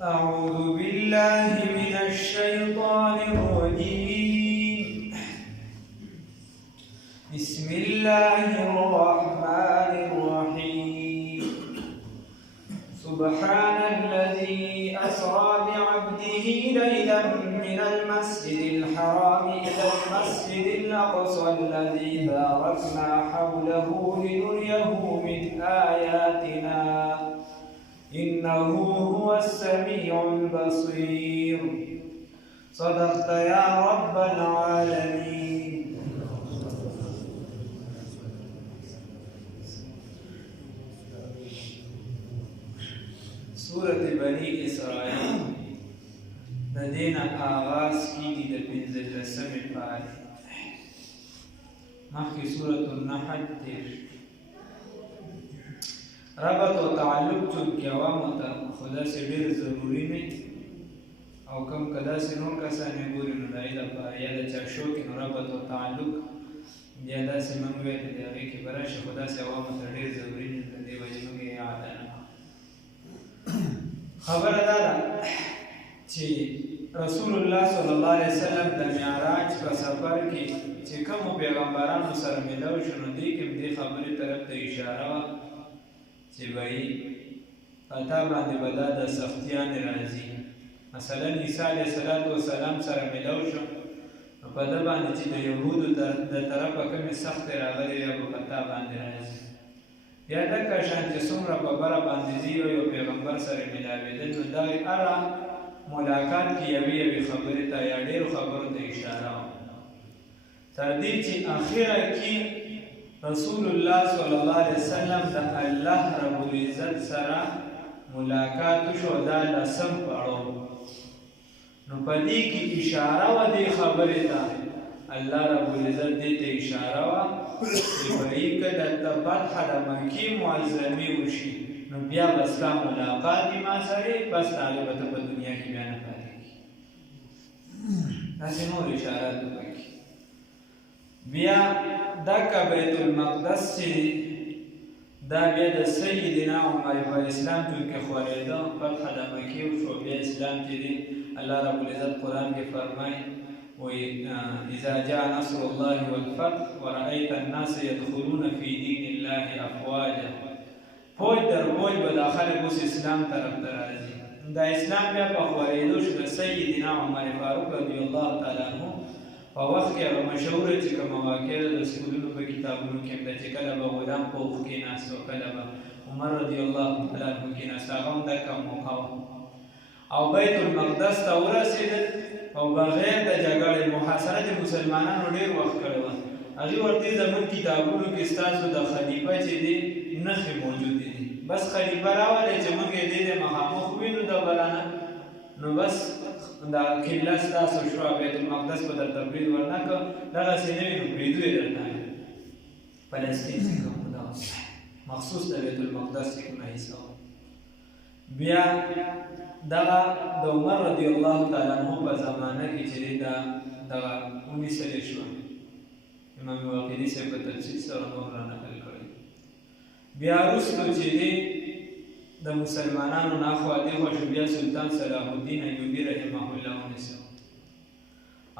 أعوذ بالله من الشيطان الرجيم بسم الله الرحمن الرحيم سبحان الذي أسرى بعبده ليلا من المسجد الحرام إلى المسجد الأقصى الذي باركنا حوله لنريه من آياتنا إنه هو السميع البصير صدقت يا رب العالمين. سورة بني إسرائيل ددينا آغاز کی د پنځلسم پاره مخکې سورة النحل تیر ربط و تعلق چونکې عوامو ته خو داسې ډېر ضروري نه او کم که داسې نور کسان یې ګوري نو د هغې لپاره یا د چا شو کې نو ربط و تعلق بیا داسې موږ ویل د هغې کې به راشي خو داسې عوامو ته ډېر ضروري نه د دې وجې موږ یې اعاده نه خبره دا ده چې رسول الله صلی الله علیه وسلم د معراج په سفر کې چې کومو پیغمبرانو سره ملو شو نو دې کې دې خبرې طرف ته اشاره وه چې بهی په تا باندې به دا د سختیانې راځي. مثلا عیسی علیه السلام سره ملو شو نو په ده باندې چې د یهودو د طرفه کومې سختې راغلې یا به په تا باندې راځي. یا دکه شان چې څومره په بره باندې ځي یو پیغمبر سره ملاوېدل نو دغې هره ملاقات کې یوې خبرې ته یا ډېرو خبرو ته اشاره وه تر دې چې اخره کې رسول الله صلی الله علیه وسلم د الله رب العزت سره ملاقات شو دا لسم پړو نو په دې کې اشاره وه دې خبرې ته الله رب العزت دې ته اشاره وه چې بهی کله ته فتح د مکې معظمې وشي نو بیا به ستا ملاقات وي ما سره بس هغې به ته په دنیا کې بیا نه پاتې کېږي. داسې نور اشارات وکړي. بیا دکه بیت المقدس چې دا بیا د سیدنا عمر په اسلام کې خورېده فتح د مکې وشو بیا اسلام چې دی الله رب العزت قرآن کې فرمایي اذا جاء نصر الله والفتح ورأيت الناس يدخلون في دين الله افواجا فوج در فوج به دا خلک اوس اسلام طرف ته راځي. دا اسلام بیا په خورېدو شو د سیدنا عمر فاروق رضی الله تعالی عنه په وخت کې هغه مشهوره چې کومه واقعه ده د سکولونو په کتابونو کې هم ده چې کله به غلام پوخ کېناست او کله به عمر رضی الله تعالی عنه کېناست هغه هم دکه موقع وه او بیت المقدس ته ورسېدل او بغیر د جګړې محاصره د مسلمانانو ډېر وخت کړی وه هغې ورته زموږ کتابونو کې ستاسو د خلیفه چې دی نښې موجودې دي بس خلیفه راولئ چې موږ یې دې مخامخ وینو د بلانه نو بس دا قبله ستاسو شوه بیت المقدس به درته برید ورنه که دغسې نه وي نو بریدو یې درته فلسطین چې کوم دغه مخصوص د بیت المقدس چې کومه حصه وه بیا دغه د عمر رضی الله تعالی عنه په زمانه کې چې دی دغه ونیسلې شوه امام واقدي صاحب په تفصیل سره نور رانقل کړی. بیا وروستو چې دی د مسلمانانو ناخوا دېخوا شو بیا سلطان صلاح الدین ایوبي رحمه الله ونیسه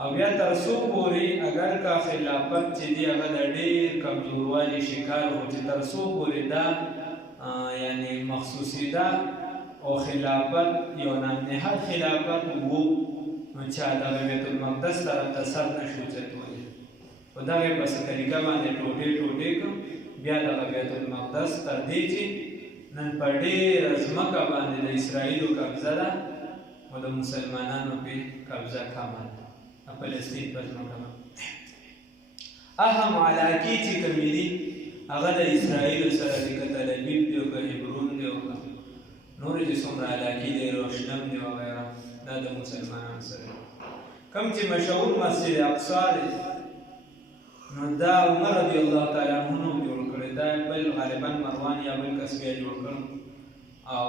او بیا تر څو پورې اگر که خلافت چې دی هغه د ډېر کمزوروالي شکار و چې تر څو پورې دا یعنې مخصوصېده او خلافت یو نامنهاد خلافت و نو چا دغه بیت المقدس طرف ته سر نه شو چتولی خو دغې پسې طریقه باندې ټوټې ټوټې کړو بیا دغه بیت المقدس تر دې چې نن په ډېره ځمکه باندې د اسرائیلو قبضه ده او د مسلمانانو پې قبضه کمه ده د فلسطین په ځمکه باندې اهم علاقې چې کومې دي هغه د اسرائیلو سره دي که تل ابیب دی او که هبرون دی او که نورې چې څومره علاقې دي روشنم دی وغیره دا د مسلمانانو سره کوم چې مشهور مسجد اقصی دی نو دا عمر رضی الله تعالی عنه نو جوړ کړی دا بل غالبا مروان یا بل کس بیا جوړ کړ او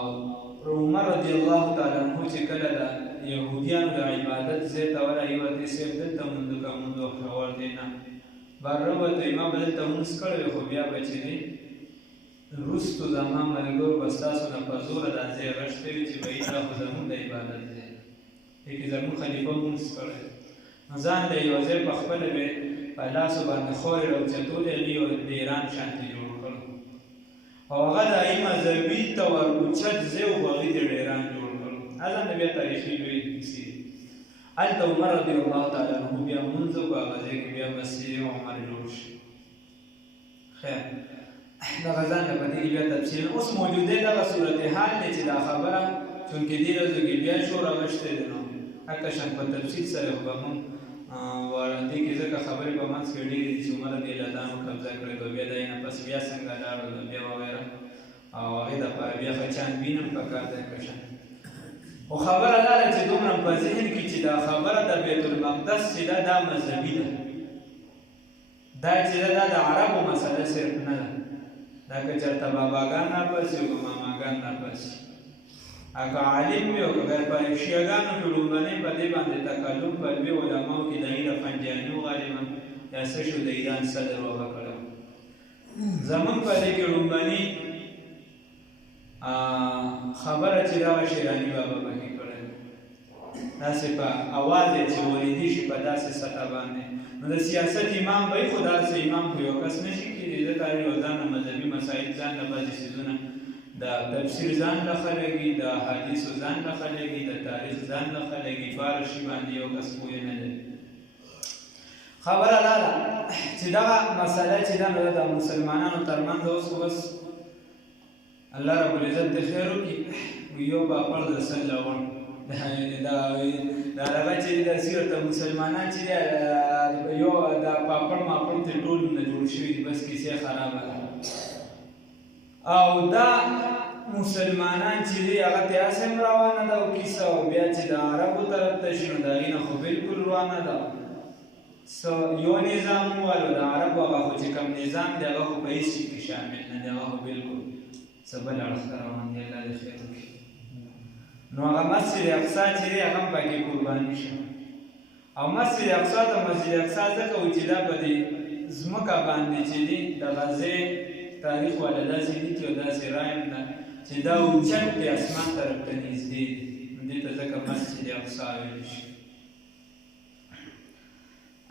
عمر رضی الله تعالی عنه چې کله د یهودیانو د عبادت ځای ته ورغی ورته صاحب دلته مونږ که مونږ ورته نه بهر ووتو ما به دلته مونځ کړی خو بیا به چې دی وروستو زما ملګرو به ستاسو نه په زوره دا ځای غشتی وي چې بهي دا خو زمونږ د عبادت دی دې کې زمونږ خلیفه مونځ کړی نو ځان له یو ځای په خپله به په لاسو باندې خورې راوچتولې هغې یو ډیران شانتې جوړ کړ او هغه د هغې مذهبي طور اوچت ځای و هغې ته ډیران جوړ کړ هلته نه بیا تاریخي لوی کیسې دي هلته عمر رضی الله تعالی عنه بیا مونځ وکړو هغه ځای کې بیا مسجد عمر جوړ شي خیر دغه ځان له په دې کې بیا تفصیل اوس موجوده دغه صورتحال دی چې دا خبره چونکې دې ورځو کې بیا شور راغشتی دی نو هکه شان په تفصیل سره خو به مونږ دې کې ځکه خبرې په منځ کې ډېرې دي چې عمر رضی الله عنه قبضه کړې وه بیا د هغې نه پس بیا څنګه لاړل بیا وغیره او هغې دپاره بیا ښه چاندبین هم پکار دی که شان خو خبره دا ده چې دومره په ذهن کې چې دا خبره د بیت المقدس چې ده دا مذهبي ده دا چې ده دا د عربو مسله صرف نه ده دا که چېرته باباګان راپسي او که ماماګان راپسي که عالم وي او که غیر په شیعګانو کې لومړنۍ په دې باندې تکلم په لوی علماو کې د هغې د فنجاني غالبا یا څه شو د ایران صدر وغه کړی زمونږ په دې کې لومړني خبره چې دغه شیراني بابا پکې کړی داسې په اواز یې چې وریدي شي په داسې سطح باندې نو د سیاست امام به خو داسې امام خو یو کس نه شي کېدی ځکه هر یو ځان مذهبي مسایل ځان له بعضې څیزونه د تفسیر ځان له خلګي د حدیثو ځان له خلګي د تاریخ ځان له خلګي فارغ شي باندې یو کس پوه نه دی خبره دا ده چې دغه مسله چې ده نو د مسلمانانو ترمنځ اوس بس الله رب العزت د خیر وکړي یو پاپړ د سل غون دا هغه چې د سیرت مسلمانان چې یو دا پاپړ ماپړ ته ټول نه جوړ شوي دي بس کیسې خرابه ده او دا مسلمانان چې دي هغه ته اسم روانه ده او کیسه او بیا چې د عربو طرف ته شي نو د هغې نه خو بلکل روانه ده یو نظام والو د عربو هغه خو چې کوم نظام دی هغه خو په هېڅ شي کې شامل نه دی هغه خو بلکل څه بل اړخ ته روان دی الله دې خیر وکړي نو هغه مسجد اقصی چې دی هغه هم پکې قرباني شي او مسجد اقصی ته مسجد اقصی ځکه و چې دا په دې ځمکه باندې چې دی د غزې تاریخ والا داسې دي چې داسې رایم ده چې دا اوچت دی اسمان طرف ته نږدې دی دې ته ځکه مسجد اقصی ویلی شي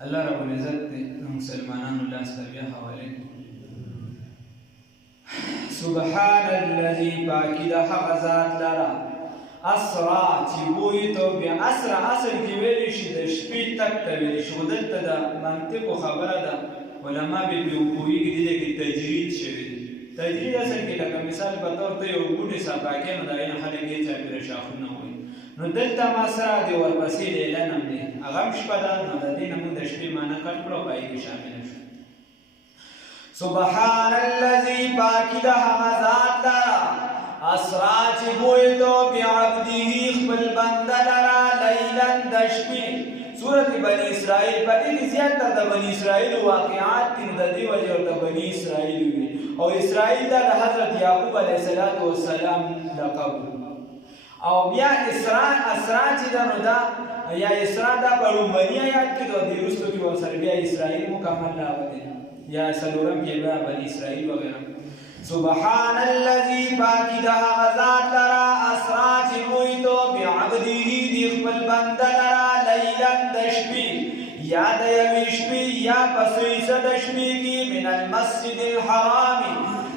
الله رب العزت دې مسلمانانو لاس ته بیا حواله کړي سبحان الذي پاکی د هغه ذات لره اسرا چې بوی ته بیا اسرا اصل کې ویلی شي د شپې تک ته ویلی شي خو دلته د منطقو خبره ده علما به پرې وپوهېږي دې کې تجرید شوي دي تجرید اصل کې لکه مثال په طور ته یو بوټی صفا کوي نو د هغې نه خلک یې چاپېره شاخونه وایي نو دلته ما سره د ورپسې لیلن هم دی هغه هم شپه ده نو د دې نه موږ د شپې معنی کټ کړو په هغې کې شامله شو سبحان الذي پاکی د هغه ذات لره اسرا چې بویتو بعبده خپل بنده لره لیلا د شپې سورت بنی اسرائیل په دې کې زیاتره د بنی اسرائیل واقعات دي نو د دې وجې ورته بني اسرائیل وي او اسرائیل دا د حضرت یعقوب علیه السلام لقب او بیا اسرا چې ده نو دا یا اسرا دا په لومړني آیات کې د دې وروستو کې ورسره بیا اسرائیل مکمل راغلی یا څلورم کې بیا بني اسرائیل وغیره سبحان الذي پاکی د هغه ذات لره اسرا چې بویتو بعبده د خپل بنده لره لیلا د شپې یا د یوې شپې یا په څه حصه د شپې کې من المسجد الحرام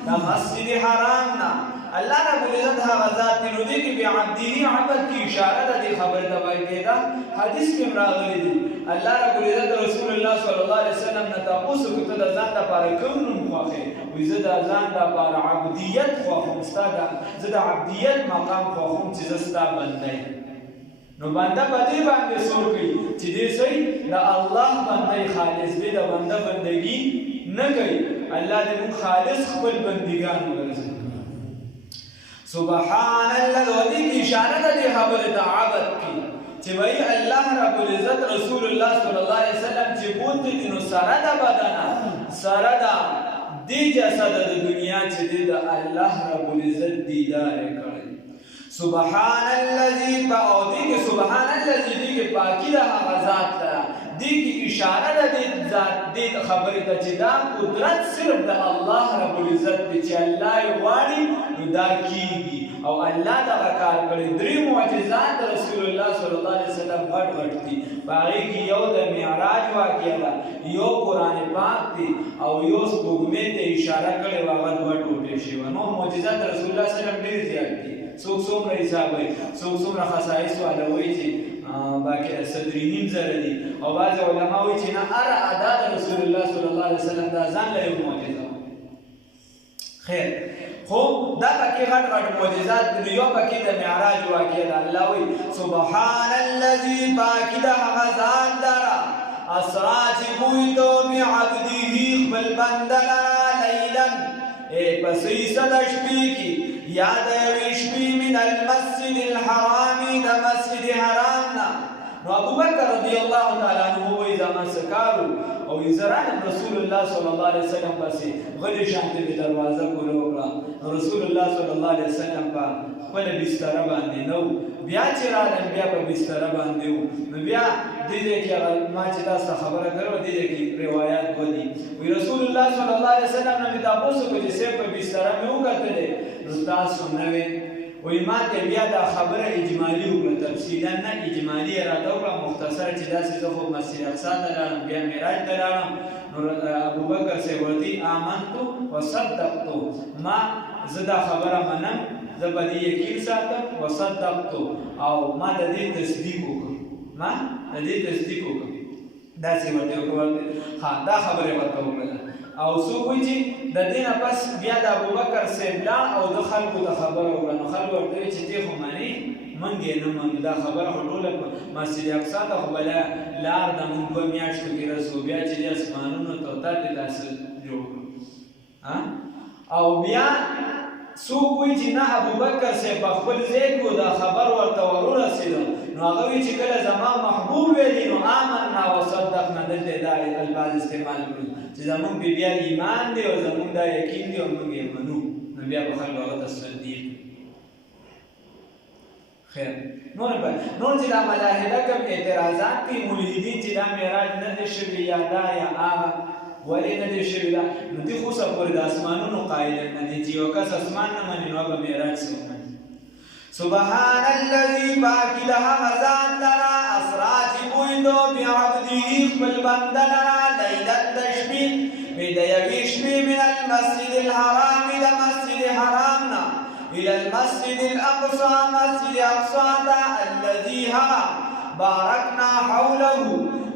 د مسجد حرام نه الله رب العزت هغه ذات دی نو دې کې بعبده عبد کې اشاره ده دې خبرې ته وایي کېده حدیث کې هم راغلی دي الله رب العزت رسول الله صلی الله علیه وسلم نه تاسو کو ته د ځان لپاره کوم نوم خوښې وي زه د ځان لپاره عبدیت خوښوم ستا زه د عبدیت مقام خوښوم چې زه ستا بنده یم نو بنده په دې باندې څوک کوي چې دې صحیح د الله بنده خالص دی د بنده بندګي نه کوي الله دې موږ خالص خپل بندګان وګرځوي سبحان الله ودې کې اشاره ده دې خبره ته عبادت کې چې وایي الله رب العزت رسول الله صلی الله علیه وسلم چې بوت دي نو سره د بدن سره د دې جسد د دنیا چې د الله رب العزت دیدار کړي سبحان الذي باودی کې سبحان الذي دې کې پاکي د هغه ذات دې کې اشاره ده دې ذات دې خبرې ته چې دا قدرت صرف د الله رب العزت دی چې الله یې غواړي نو دا کېږي او الله دغه کار کړی. درې معجزات رسول الله صلی الله علیه وسلم غټ غټ دي. په هغې کې یو د معراج واقعه ده، یو قرآن پاک دی او یو سپوږمۍ ته اشاره کړې وه، هغه دوه ټوټې شوي. نو معجزات رسول الله صلی الله علیه وسلم ډېر زیات دي. څوک څومره حسابوي، څوک څومره خصایص والا وایي چې باقي صدري نیم زره دي، او بعض علما وایي چې نه هر ادا د رسول الله صلی الله علیه وسلم دا ځان له یو معجزه. خیر خو دا پکې غټ غټ معجزات دي. یو پکې د معراج واقعه ده. الله وایي سبحان الذي پاکي د هغه ذات لره اسرا چې بویتو بعبده خپل بنده لره لیلا په سیسه د شپې کې یا د یوې شپې من المسجد الحرام د مسجد حرام نه. نو ابوبکر رضی الله تعالی عنہ وایي زما څه کارو او زران رسول الله صلی الله علیه وسلم پسې غلې شانتې د دروازه کوله وکړه. رسول الله صلی الله علیه وسلم په خپل بستر باندې نو بیا چې راغلم بیا په بستر باندې وو. نو بیا دې کې ما چې تاسو خبره کړو دې کې روایت ودی وی رسول الله صلی الله علیه وسلم نو تاسو کو چې سه په بستر مې وکړلې نو تاسو نو وی ما ته بیا دا خبره اجمالی وکړه، تفصیلا نه اجمالی راته وکړه، مختصر چې داسې زه خو مسجد اقصی ته لاړم بیا معراج ته لاړم. نو ابوبکر صاحب ورته آمنتو وصدقتو، ما زه دا خبره منم، زه په دې یقین ساتم، وصدقتو او ما د دې تصدیق وکړ، ما د دې تصدیق وکړ. داسې ورته وکړه. ها دا خبره ورته وکړه. او څوک وایي چې د دې نه پس بیا د ابوبکر صاحب لاړ او د خلکو ته خبره وکړه. نو خلکو ورته وایي چې دې خو منې موږ یې نه منو، دا خبره خو ټوله مسجد اقصی ته خو بله لار د موږ دوه میاشتو کې رسو، بیا چې دې اسمانونو ته تاته داسې جوړ کړو. او بیا څوک وایي چې نه ابوبکر صاحب په خپل ځای کې دا خبر ورته ورسېده. نو هغه وایي چې کله زما محبوب ویلي نو آمنا وصدقنا، دلته دا الفاظ استعمال کړو چې زمونږ بیا ایمان دی او زمونږ دا یقین دی او موږ یې منو. نو بیا به خلکو هغه ته تصدیق. خیر نور چې دا ملاحده کوم اعتراضات کوي ملحدین چې دا معراج نه دی شوي یا دا یا هغه ولې نه دی شوي دا، نو دوی خو څه پورې د اسمانونو قایل نه دي چې یو کس اسمان نه مني نو هغه معراج څوک مني. سبحان الذي پاکي د هغه ذات لره اسرا چې بویدو بعبده خپل بنده لره لیلا د شپې د یوې شپې من المسجد الحرام د مسجد حرام نه الى المسجد الاقصى مسجد اقصى الذي باركنا حوله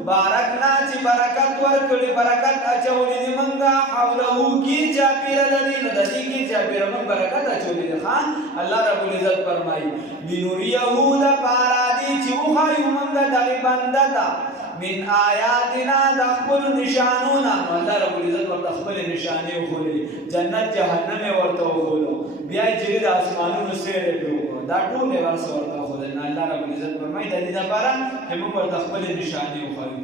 بارکنا چې برکت ورکړي برکت اچولې دي مونږه حوله کې چاپیره د دې نه د دې کې چاپیره مونږ برکت اچولې دي. ها الله رب العزت فرمایي بنوریه د پارا دي چې وخایو مونږه دغه بنده ته من آیاتنا د خپل نشانونه. الله رب العزت ورته خپل نشانې وښولې، جنت جهنم ورته وښولو، بیا چې د اسمانونو سیر وکړو دا ټول یې ورته وښودل. الله رب العزت فرمایي د دې لپاره چې موږ ورته خپل نشانې وښایو.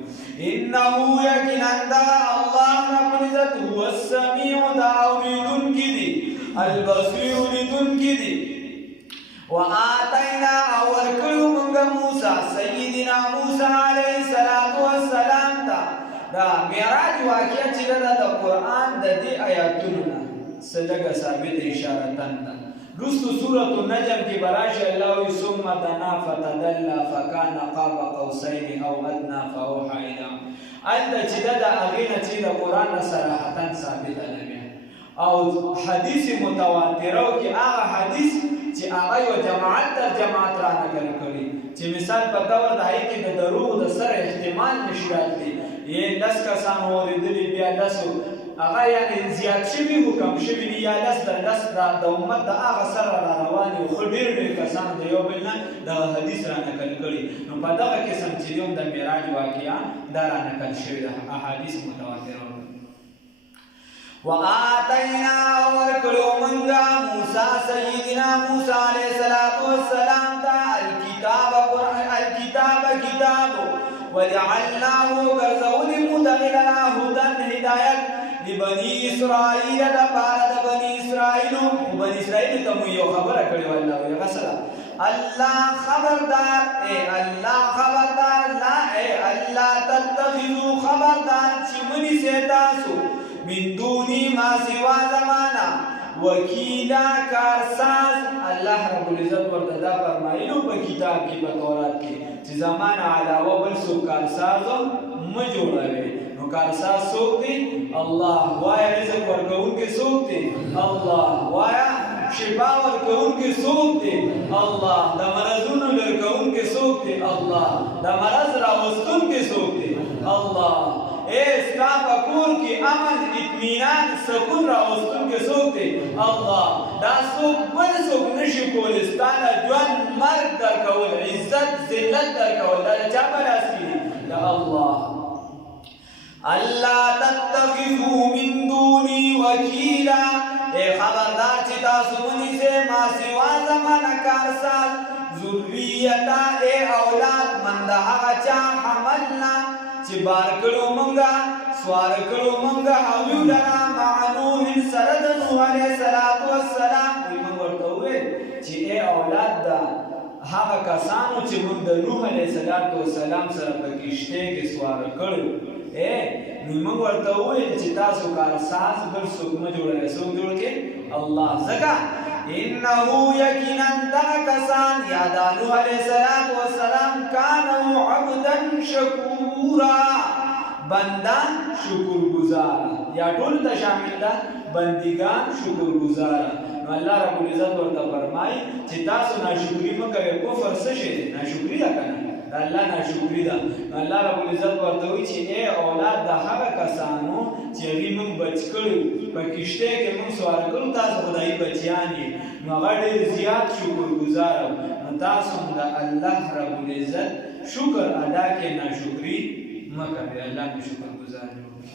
انه یقینا الله رب العزت هو السمیع دا اوریدونکی دی، البصیر لیدونکی دی. وآتینا ورکړو موږ موسی سیدنا موسی علیه السلام ته دا معراج واقعه چې ده د قرآن د دې آیاتونو نه څه لږه ثابته اشاره ده. رستو سورة النجم کې براشي الله وی ثم دنا فتدلى فكان قاب قوسين او ادنى فاوحى الى الته چې ده د هغې نه چې د قرآن نه صراحتا ثابته ده او حدیث متواتره کې هغه حدیث چې هغه یو جماعت تر جماعت را نقل کړي چې مثال په تور د هغې کې د دروغ د سره احتمال نشي راتلی یې 10 کسان اورېدلي بیا 10 هغه یعنې زیات شوي وو کم شوي دي یا 10 د امت د هغه سره را روان وي خو ډېر ډېر کسان د یو بل نه دغه حدیث را نقل کړي. نو په دغه قسم چې یوم د معراج واقعه دا را نقل شوي ده احادیث متواتره. وآتینا ورکړو موږ موسی سیدنا موسی علیه السلام ته الکتاب کتاب وجعلناه ګرځولي مو دغه لره هدن هدایت لبني اسرائیل د پاره د بني اسرائیل ته مو یو خبره کړې والله یو غسله الله خبردار لا الله تتخذوا خبردار چې ونیسئ تاسو من دوني ما سوا زمانہ وکیلا کارساز. الله رب العزت ورته دا فرمایلو په کتاب کې په تورات کې چې زمانہ علاوه بل څوک کارساز مه جوړوئ. نو کارساز څوک دی؟ الله. وایا رزق ورکوونکی څوک دی؟ الله. وایا شفا ورکوونکی څوک دی؟ الله. د مرضونو لرې کوونکی څوک دی؟ الله. د مرض راوستونکی څوک دی؟ الله. ستا په کور کې امن اطمینان سکون راوستونکی څوک دی؟ الله. دا څوک بل څوک نشي کولی ستا نه ژوند مرګ درکول عزت ذلت درکول. دا د چا په لاس کې دي؟ د الله. الله تتخذوا من دوني وکیلا. خبردار چې تاسو ونیسئ ما سوا زمانه کارساز ذریته اولاد من د هغه چا حملنا چې بار کړو مونږه سوار کړو مونږه هغوی لره مع نوح سره د نوح علیه السلام موږ ورته وویل چې اولاد ده هغه کسانو چې موږ د نوح علیه السلام سره په کشتۍ کې سوار کړو. نو موږ ورته وویل چې تاسو کارساز بل څوک مه جوړوئ. څوک جوړ کړي؟ الله. ځکه انه یقینا دغه کسان یا د نوح علیه السلام کانوا عبدا شکورا بنده شکرګزاره یا ټول ته شامل ده بندگان شکرګزاره. نو الله رب العزت ورته فرمایي چې تاسو ناشکري مه کوئ. کفر څه شی دی؟ ناشکري ده که نه؟ د الله ناشکري ده. نو الله رب العزت ورته وایي چې اولاد د هغه کسانو چې هغوی موږ بچ کړو په کشتۍ کې موږ سوار کړو تاسو خدایي بچیان یې. نو هغه ډېر زیات شکرګزاره. نو تاسو هم د الله رب العزت شکر ادا کړئ، ناشکري مه کوئ. الله مې شکرګزار جوړ کړي.